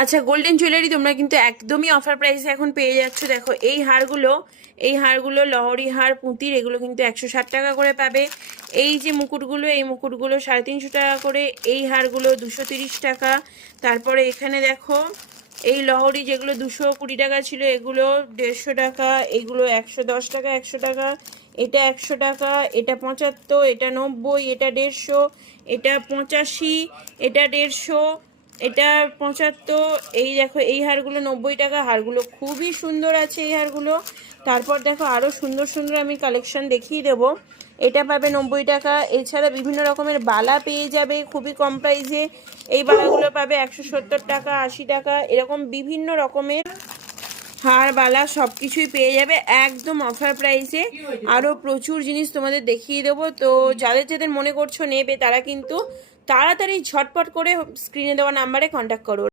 আচ্ছা, golden jewellery তোমরা কিন্তু একদমই অফার প্রাইসে এখন পেয়ে যাচ্ছ। দেখো এই হারগুলো লহরি হার পুঁতির, এগুলো কিন্তু 160 টাকা করে পাবে। এই যে মুকুটগুলো, এই মুকুটগুলো 350 টাকা করে। এই হারগুলো 230 টাকা। তারপরে এখানে দেখো এই লহরি যেগুলো 220 টাকা ছিল, এগুলো 150 টাকা। এগুলো 110 টাকা, 100 টাকা। এটা 100 টাকা, এটা 75, এটা 90, এটা 150, এটা 85, এটা 150, এটা 75। এই দেখো এই হারগুলো 90 টাকা। হারগুলো খুবই সুন্দর আছে এই হারগুলো। তারপর দেখো আরও সুন্দর সুন্দর আমি কালেকশন দেখিয়ে দেবো। এটা পাবে 90 টাকা। এছাড়া বিভিন্ন রকমের বালা পেয়ে যাবে খুবই কম প্রাইসে। এই বালাগুলো পাবে 170 টাকা, 80 টাকা, এরকম বিভিন্ন রকমের হার বালা সব কিছুই পেয়ে যাবে একদম অফার প্রাইসে। আরও প্রচুর জিনিস তোমাদের দেখিয়ে দেবো। তো যাদের যাদের মনে করছো নেবে, তারা কিন্তু তাড়াতাড়ি ঝটপট করে স্ক্রিনে দেওয়া নাম্বারে কন্ট্যাক্ট করো।